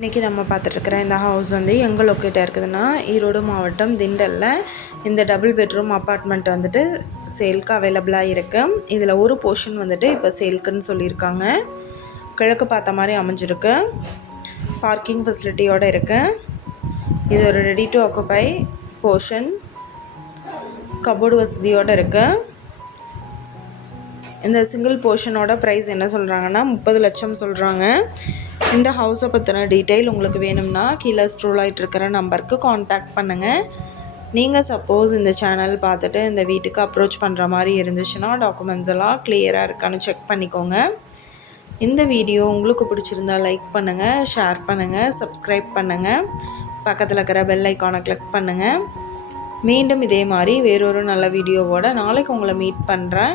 இன்றைக்கி நம்ம பார்த்துட்ருக்குற இந்த ஹவுஸ் வந்து எங்கே லொக்கேட்டாக இருக்குதுன்னா ஈரோடு மாவட்டம் திண்டலில். இந்த டபுள் பெட்ரூம் அப்பார்ட்மெண்ட் வந்துட்டு சேல்க்கு அவைலபிளாக இருக்குது இதில் ஒரு போர்ஷன் வந்துட்டு இப்போ சேல்க்குன்னு சொல்லியிருக்காங்க. கிழக்கு பார்த்த மாதிரி அமைஞ்சிருக்கு. பார்க்கிங் ஃபெசிலிட்டியோடு இருக்குது இது ஒரு ready to occupy portion cupboard வசதியோடு இருக்குது இந்த சிங்கிள் போர்ஷனோட ப்ரைஸ் என்ன சொல்கிறாங்கன்னா முப்பது லட்சம் சொல்கிறாங்க இந்த ஹவுஸை பற்றின டீட்டெயில் உங்களுக்கு வேணும்னா கீழே ஸ்க்ரோல் ஆகிட்டு இருக்கிற நம்பருக்கு காண்டாக்ட் பண்ணுங்கள் நீங்கள் சப்போஸ் இந்த சேனல் பார்த்துட்டு இந்த வீட்டுக்கு அப்ரோச் பண்ணுற மாதிரி இருந்துச்சுன்னா டாக்குமெண்ட்ஸ் எல்லாம் கிளியராக இருக்கான்னு செக் பண்ணிக்கோங்க. இந்த வீடியோ உங்களுக்கு பிடிச்சிருந்தா லைக் பண்ணுங்கள் ஷேர் பண்ணுங்கள் சப்ஸ்கிரைப் பண்ணுங்கள் பக்கத்தில் இருக்கிற பெல் ஐக்கானை கிளிக் பண்ணுங்கள் மீண்டும் இதே மாதிரி வேறொரு நல்ல வீடியோவோட நாளைக்கு உங்களை மீட் பண்ணுறேன்